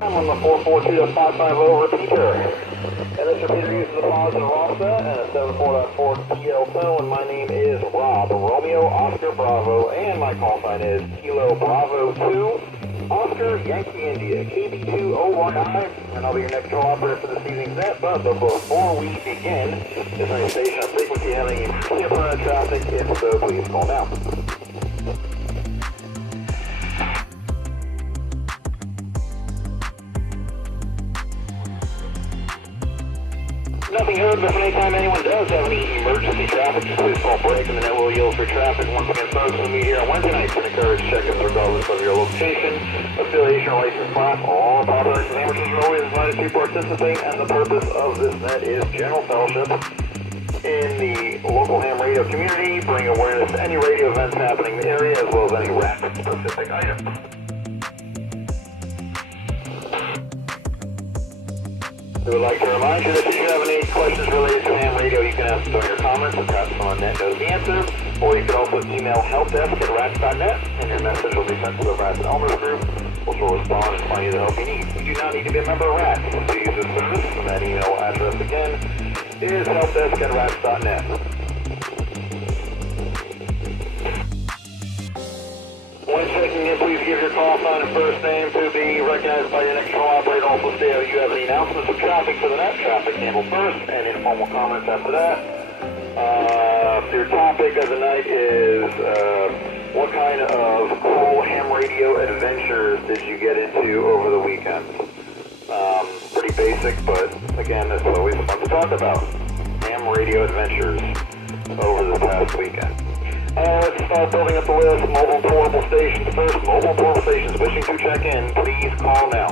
I'm on the 442.550 repeater. And this repeater uses a positive offset and a 74.4 PL tone. My name is Rob, Romeo Oscar Bravo, and my call sign is Kilo Bravo 2, Oscar Yankee India, KB2019, and I'll be your next call operator for this evening's net. But before we begin, is there any station or frequency having any particular traffic? If so, please call now. Nothing heard, but anytime anyone does have any emergency traffic, just please call break and the net will yield for traffic. Once again, folks, we'll meet here on Wednesday nights to encourage check-ins regardless of your location, affiliation, or license class. All operators and amateurs are always invited to participate, and the purpose of this net is general fellowship in the local ham radio community, bring awareness to any radio events happening in the area, as well as any rack-specific items. We would like to remind you that if you have any questions related to ham radio, you can ask them during your comments, and perhaps someone net knows the answer. Or you can also email helpdesk@rats.net, and your message will be sent to the Rats Elmer's group, which will respond and find you the help you need. You do not need to be a member of Rats to use this service, and that email address again is helpdesk@rats.net. When checking in, please give your call sign and first name to be recognized by your next call operator. Also state if you have any announcements of traffic for the net. Traffic handled first, and informal comments after that. Your topic of the night is what kind of cool ham radio adventures did you get into over the weekend? Pretty basic, but again, that's always fun to talk about. Ham radio adventures over this past weekend. Let's start building up the list. Mobile portable stations first. Mobile portable stations wishing to check in, please call now.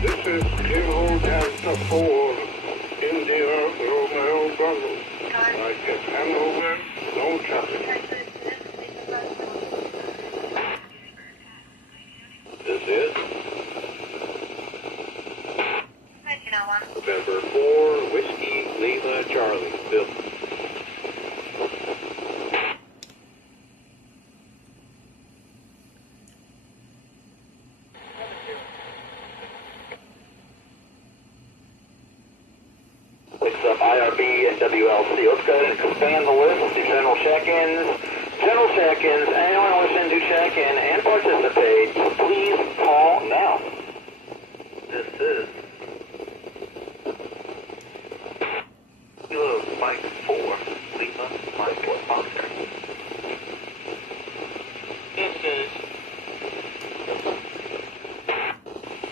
This is Kilo Delta 4, India Romeo Bravo. I get Hanover, no traffic. This is November 4, Whiskey, Lima, Charlie, Bill. Picks up IRB and WLC. Let's go ahead and expand the list. Let's do general check-ins. General check-ins. Anyone wishing to check in and participate, please call now. This is Kilo Mike 4, Lima, Mike Oscar. This is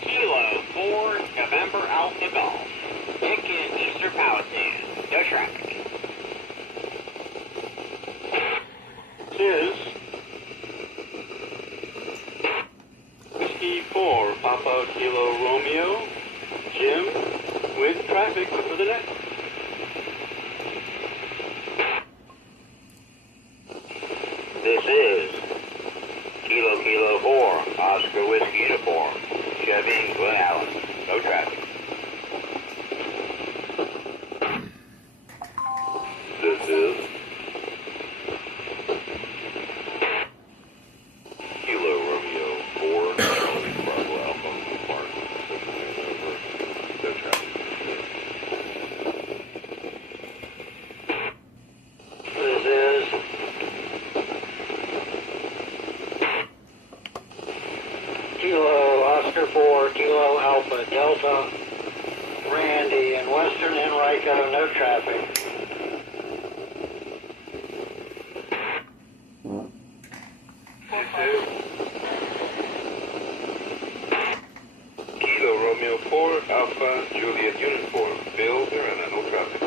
Kilo 4, November Alpha Golf. Pick in Eastern Powhatan. No traffic. This is Whiskey 4, Papa Kilo Romeo, Jim, with traffic for the next. This is Kilo 4, Oscar Whiskey Uniform, Chevy, Glen Allen. No traffic. This is Kilo Romeo 4, Charlie Bravo Alpha, Mark, over, no traffic. This is Kilo Oscar 4, Kilo Alpha Delta, Randy in Western Henrico, no traffic. This is Kilo Romeo 4, Alpha Juliet Uniform, Bill, and no traffic.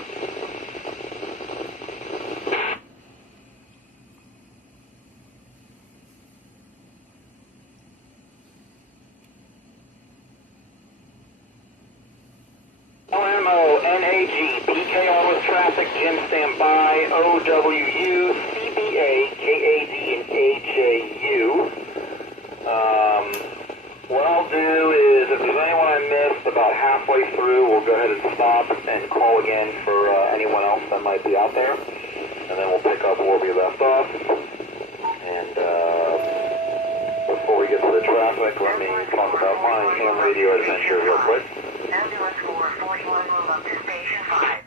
LMO, NAG, PKR with traffic, Jim stand by, OWU, CBA, KAD, and AJU. What I'll do is, if there's anyone I missed about halfway through, we'll go ahead and stop and call again for anyone else that might be out there. And then we'll pick up where we left off. And traffic, let me talk about my ham radio adventure real quick. Ambulance 441, move up to station 5.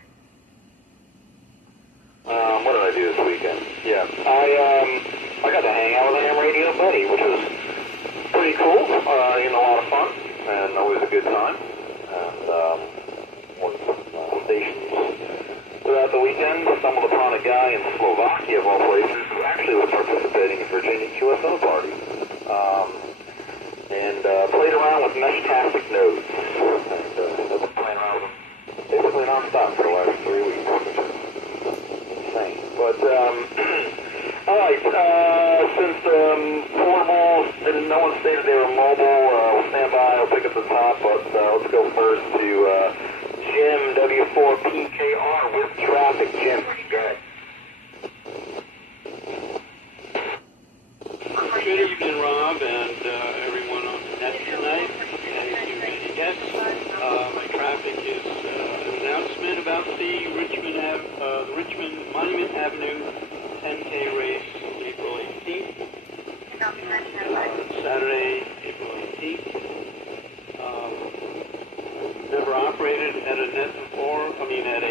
What did I do this weekend? Yeah, I got to hang out with a ham radio buddy, which was pretty cool, a lot of fun, and always a good time. And worked some stations throughout the weekend. Stumbled upon a guy in Slovakia, of all places, who actually was participating in Virginia QSO party. And played around with mesh-tastic nodes. And I've been playing around with them basically non-stop for the last 3 weeks, which is insane. But, alright, since portables, no one stated they were mobile, we'll stand by, I'll pick up the top, but let's go first to Jim, W4PKR with traffic. Jim, go ahead. Good evening, Rob, and everyone on the net tonight. As you many guests, my traffic is an announcement about the Richmond Monument Avenue 10K race, April 18th. Saturday, April 18th. Never operated at an at a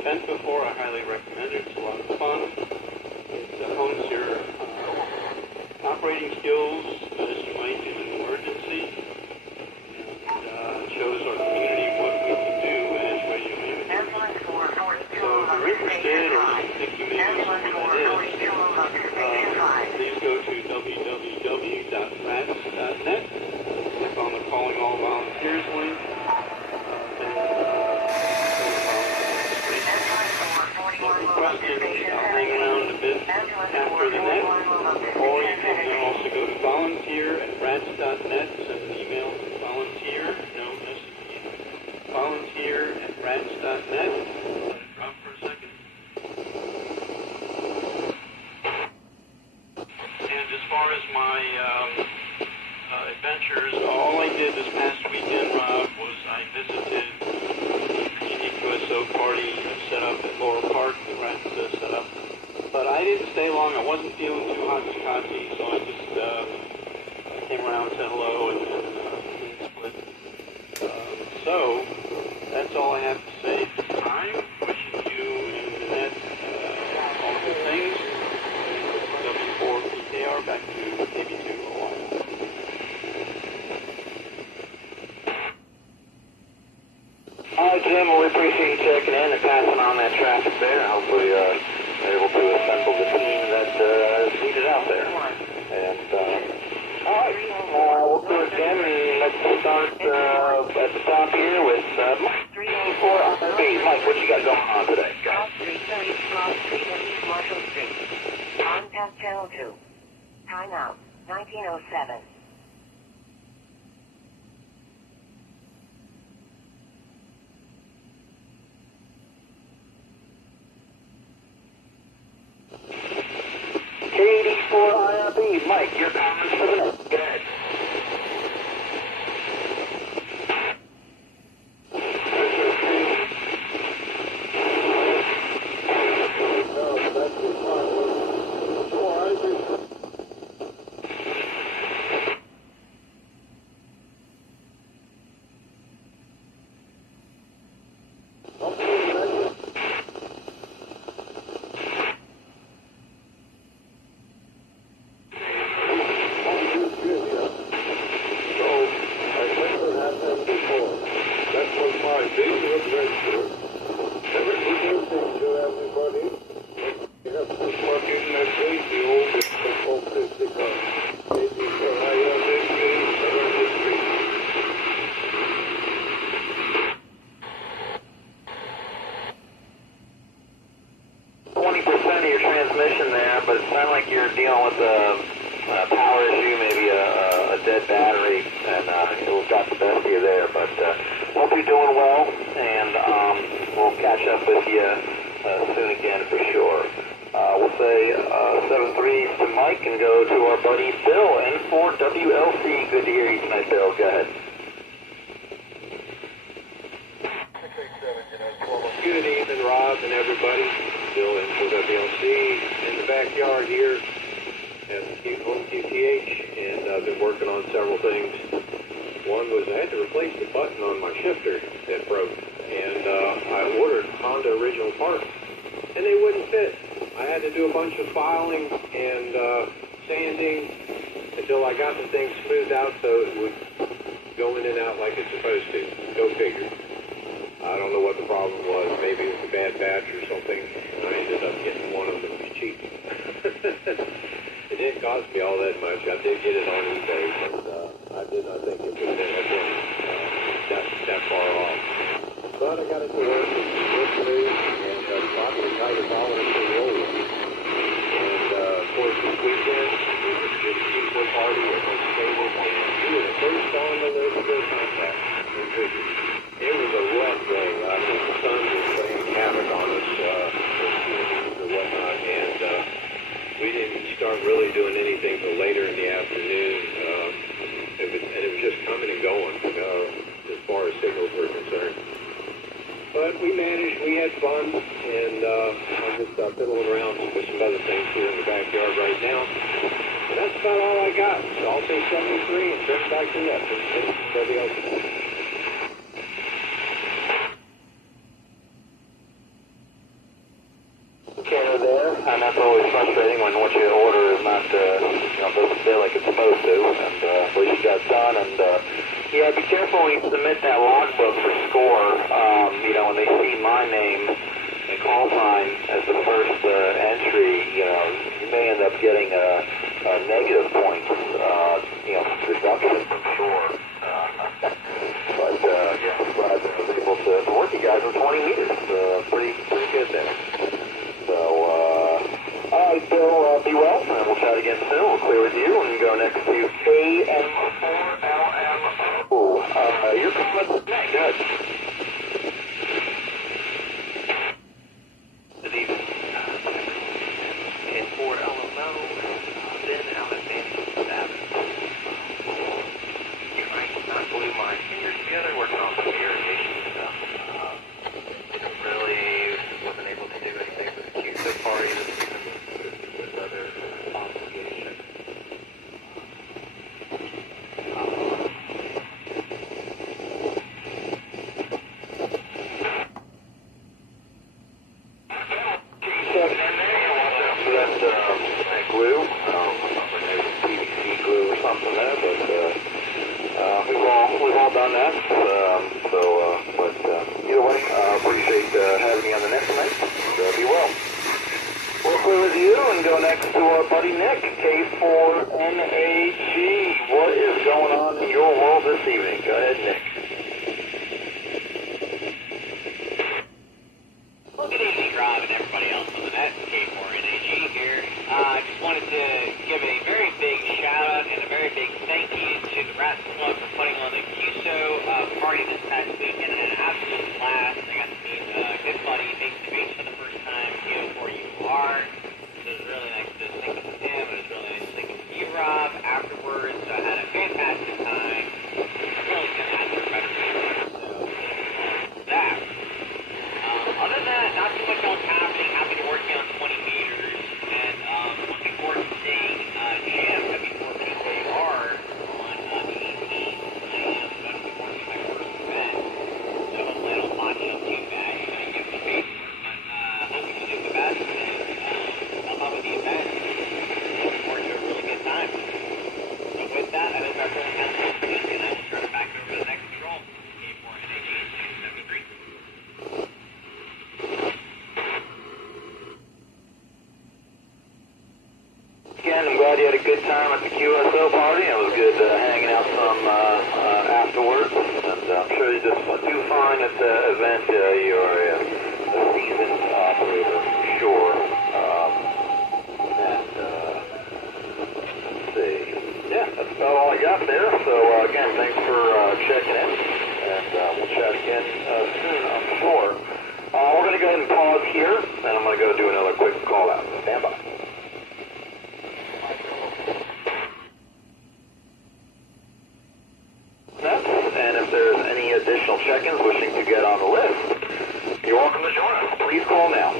event before. I highly recommend it. It's a lot of fun. It hones your operating skills as you might in an emergency, and shows our community what we can do as radio managers. So if you're interested or think you may know someone that is, please go to www.rats.net, click on the Calling All Volunteers link, questions, I'll hang around a bit after the net, or you can also go to volunteer@rats.net, send an email to volunteer@rats.net. Drop for a second. And as far as my adventures, all I did this past weekend, Rob, was I visited Virginia QSO party set up at Laurel Park, the Rats set up. But I didn't stay long. I wasn't feeling too hot-scotchy, so I just came around, said hello, and split. So that's all I have to say at this time. Wishing you and the net all good things. W4PKR back to KB2 Hawaii. All right, Jim, well, we appreciate you checking in and passing on that traffic there. Hopefully, we're able to assemble the team that is needed out there. And, all right, we'll do it again, and let's start at the top here with Mike, 384 RB. Mike, what you got going on today? Go. 330 Cross Street and East Marshall Street. Contact Channel 2. Time out, 1907. K84 IRB. Mike, your comments for the net. Go ahead. But it sounds like you're dealing with a power issue, maybe a dead battery, and it got the best of you there. But hope you're doing well, and we'll catch up with you soon again for sure. We'll say 7-3 to Mike and go to our buddy Bill, N4WLC. Good to hear you tonight, Bill. Go ahead. Good evening, Rob and everybody. Bill N4WLC in the backyard here. at home QTH, and I've been working on several things. One was I had to replace the button on my shifter that broke, and I ordered Honda original parts, and they wouldn't fit. I had to do a bunch of filing and sanding until I got the thing smoothed out so it would go in and out like it's supposed to. Go figure. I don't know what the problem was. Maybe it was a bad batch or something. I ended up getting one of them that was cheap. It didn't cost me all that much. I did get it on eBay, but I did not think it would have been that far off. But I got it to work. It worked smooth, and probably tried to follow it to roll. And of course, this weekend, it was just a pizza party at the table, and we were the first on the list for contact. It was a rough day. I think the sun was playing havoc on us, or whatnot, and we didn't start really doing anything till later in the afternoon. It was just coming and going as far as signals were concerned. But we managed. We had fun, and I'm just fiddling around with some other things here in the backyard right now. And that's about all I got. So I'll say 73 and turn back to left. Everybody else. Canada there, and that's always frustrating when what you order is not, doesn't feel like it's supposed to, and at least you got it done, and yeah, be careful when you submit that logbook for score, when they see my name and call sign as the first entry, you may end up getting a negative point, deduction for sure, but yeah, I'm glad that I was able to work you guys in 20 meters, pretty good there. So, all right, Bill, be well, and we'll chat again soon. We'll clear with you and go next to KM4LM. You're coming next. Good. Good evening. KM4LMO, then out at Manchester Avenue. I cannot glue my fingers together working on some irrigation stuff. Really wasn't able to do anything with the QC party with other obligations. So that's that glue. Maybe PVC glue or something there, but we've all done that. But either way, appreciate having me on the next night. Be well. We'll clear with you and go next to our buddy Nick, K4NAG. What is going on in your world this evening? Go ahead, Nick. Well, good evening, Rob, and everybody else on the net. K4NAG here. I just wanted to give a very big shout-out and a very big thank you to the Rats Club for putting on the QSO party this past weekend. An absolute blast. I got to meet a good buddy face-to-face for the first time, KO4UR. So it was really nice to sync up with him. It was really nice to sync up with you, Rob. Afterwards, I had a fantastic time. I really couldn't ask for a better weekend. So, that. Other than that, not too much else happening. Happy to work on 20 meters, and looking forward to seeing Jam W4PKR on the 18th. I am going to be working my first event, so hopefully I don't botch up too bad. You're going to give me space, but hoping to do the best, and I'll love the event. Looking forward to a really good time. So with that, I think our first time is good, and I will turn it back over to the next control. K4NAG 673. Again, I'm glad you had a good time at the QSO party. It was good hanging out some afterwards, and I'm sure you just do fine at the event. You're a seasoned operator, for sure. Let's see. Yeah, that's about all I got there. So again, thanks for checking in, and we'll chat again soon, I'm sure. We're going to go ahead and pause here, and I'm going to go do another quick call out. Stand by. And if there's any additional check-ins wishing to get on the list, you're welcome to join us. Please call now.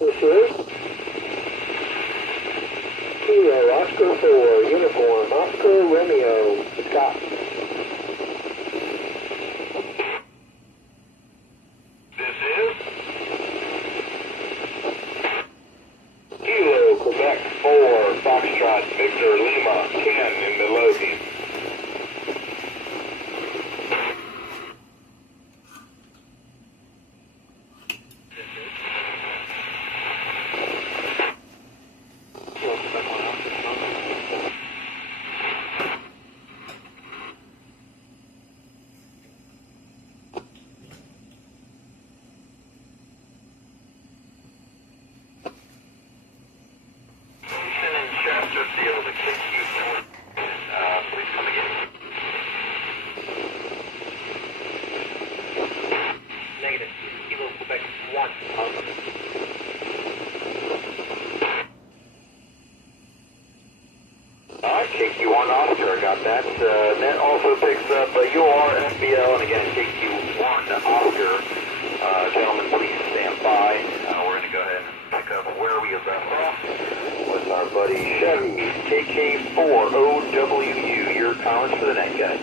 This is Kilo Oscar 4, uniform, Oscar Romeo, Scott. This is Kilo Quebec 4, Foxtrot Victor Lima 10 in Midlothian. Chesterfield, the KQ4. Please come again. Negative. Kilo Quebec 1. Alright, KQ1 Oscar, I got that. Net also picks up your FBL, and again, KQ1 Oscar. Gentlemen, please stand by. We're going to go ahead and pick up where we have left off with our buddy Chevy, KK4OWU. Your comments for the night, guys.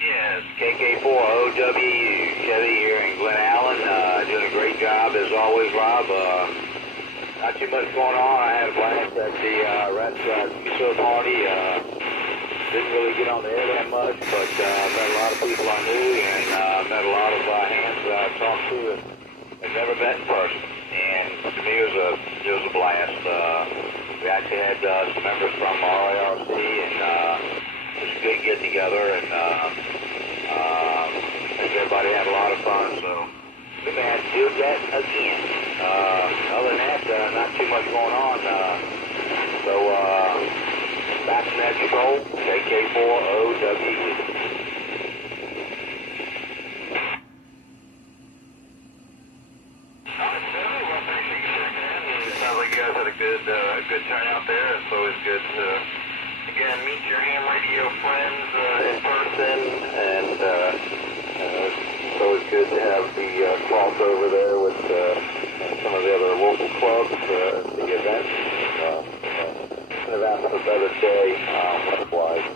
Yes, KK4OWU. Chevy here in Glen Allen, doing a great job as always, Rob. Not too much going on. I had a blast at the restaurant UHF party. Didn't really get on the air that much, but met a lot of people I knew, and met a lot of hands that I've talked to and never met in person. And to me, it was a blast. We actually had some members from RIRC, and it was a good get together, and I think everybody had a lot of fun. So we may have to do that again. Other than that, not too much going on. Back to net control, KK4OWU. Sounds like you guys had a good turnout there. It's always good to, again, meet your ham radio friends in person, and it's always good to have the crossover there with some of the other local clubs, the events. I've asked for a better day, weather-wise.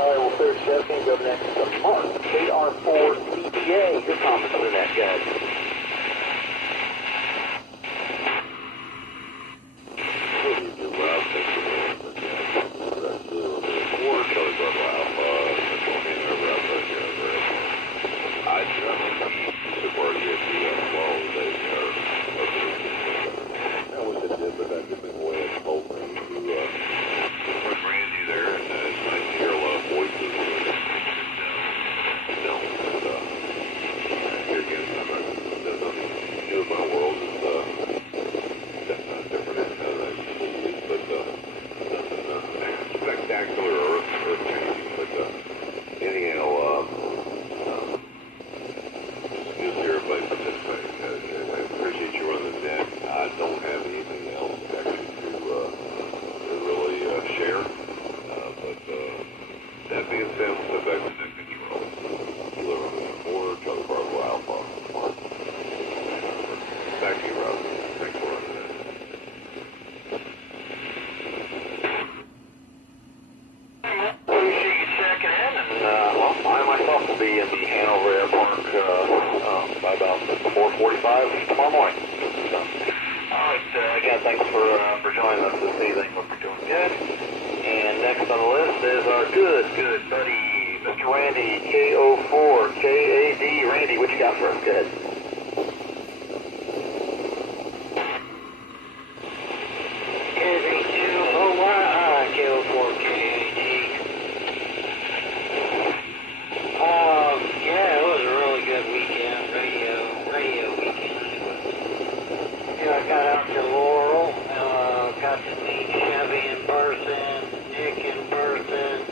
All right, well, third step, going to go next to Mark, KR4CPA. Your comments on that, guys. Be in the Hanover Airport by about 4:45 tomorrow morning. So, all right, again, thanks for joining us this evening. Hope you're doing good. And next on the list is our good buddy, Mr. Randy, KO4KAD. Randy, what you got for us? Go ahead. Got out to Laurel, got to meet Chevy in person, Nick in person,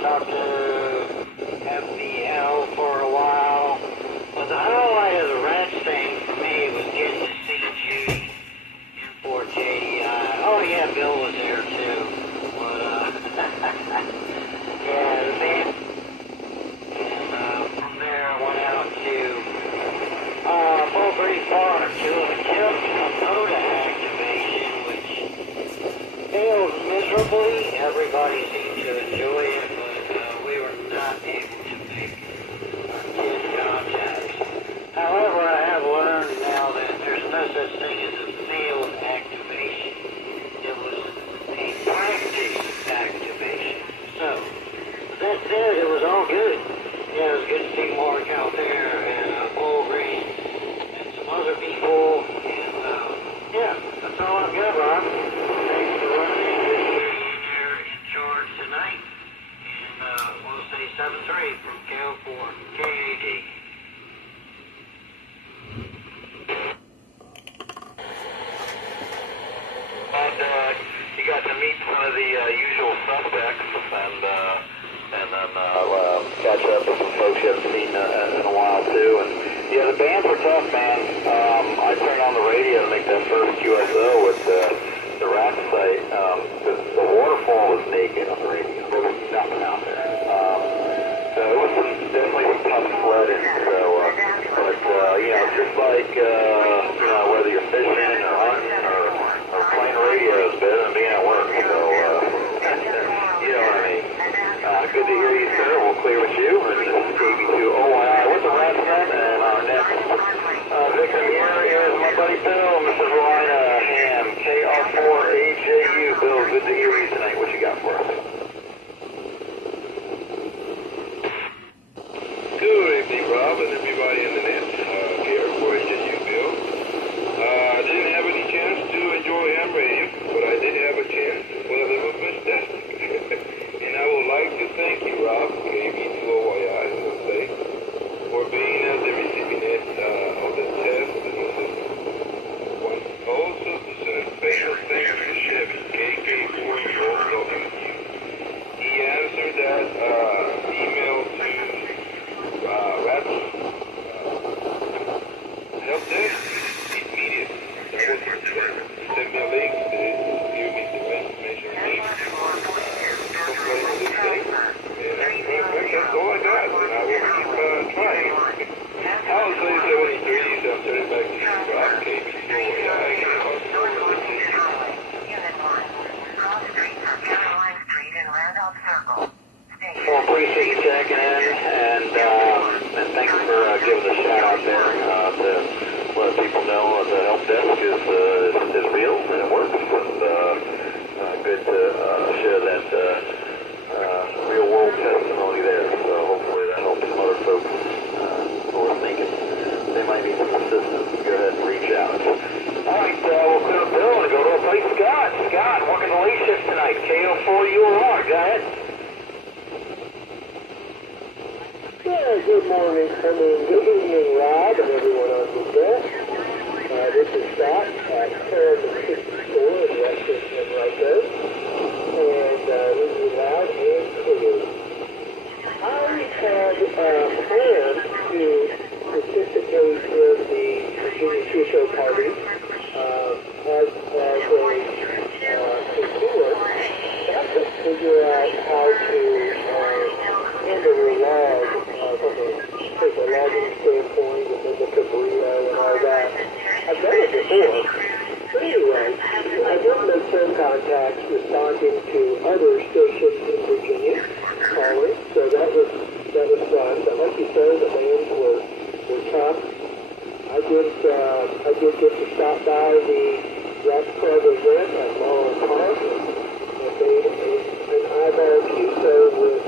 talked to FBL for a while, haven't seen in a while too. And yeah, the bands were tough, man. I turned on the radio to make that first QSO with the rat site. The waterfall was naked on the radio. There was nothing out there. So it was definitely some tough sledding. So, but you know, just like you know, whether you're fishing or hunting or playing radio is better than being at work. So you know what I mean. Good to hear you, sir. We'll clear with you. And this is KB2OYI with the Ratsman. And our next victim here is my buddy Bill, Mrs. Rowena Ham, KR4AJU. Bill, good to hear you tonight. What you got for us? Good evening, Rob, and everybody in the net. KR4AJU, Bill. I didn't have any chance to enjoy ham radio, but I did have a chance. Well, it was fantastic. And I would like to thank you, Rob, KB2OYI, I will say, for being the recipient of the test and the system. Also, to send a special thanks to Chevy, KK4WU. He answered that email to Rats help desk immediately. That was my plan. He sent me a link to give me some information I need. That's all I got, and I will keep trying. I was only 73, so I'm turning back to you, Rob, KB2OYI. Well, appreciate you checking in, and thanks for giving a shout out there to let people know the help desk is real and it works, and good to share that real world testimony there. So hopefully that helps some other folks who are thinking they might need some assistance. Go ahead and reach out. All right, we'll clear the bill and go to our buddy Scott. Scott, working the late shift tonight. KO4UR. Go ahead. Yeah, good morning. Good evening, Rob, and everyone on the desk. This is Scott at Carrigan 64 in Western Roco. And this is loud and clear. I had planned to participate in the Virginia QSO party as a consumer. I could figure out how to handle the log from a logging standpoint, and then the Cabrito and all that. I've done it before. But anyway, I did make some contacts responding to other stations in Virginia calling, so that was fun. But like you said, the bands were tough. I did get to stop by the Rats Club event at Laurel Park and made an eyeball QSO with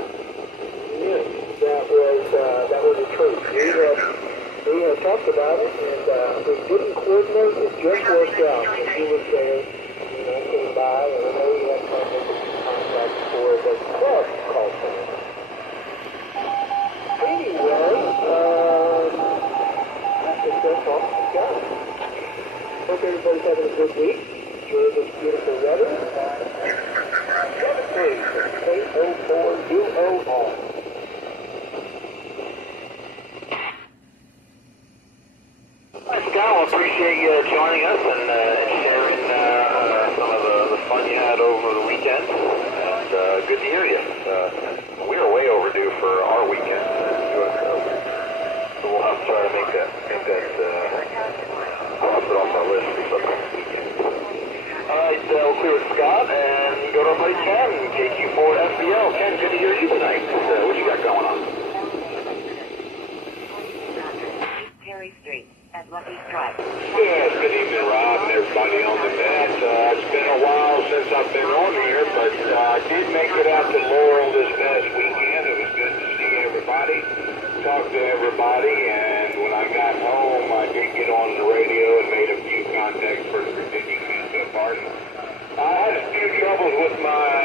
Nick. That was a treat. We had talked about it, and we didn't coordinate. It just worked out. And he was there, and I came by, and I know he had contact for the club call center. Anyway, I think that's all I've got. Hope everybody's having a good week. Enjoy this beautiful weather. 73804UOR. Scott, well, appreciate you joining us and sharing some of the fun you had over the weekend. And good to hear you. We are way overdue for our weekend. So we'll have to try to make that cross it off our list for subsequent weekends. All right, we'll clear with Scott and go to our buddy Ken, KQ4FBL. Ken, good to hear you tonight. What you got going on? Perry Street at Lucky Strike. Yes, good evening, Rob, and everybody on the net. It's been a while since I've been on here, but I did make it out to Laurel this past weekend. It was good to see everybody, talk to everybody, and when I got home, I did get on the radio and made a few contacts for the Virginia QSO party. I had a few troubles with my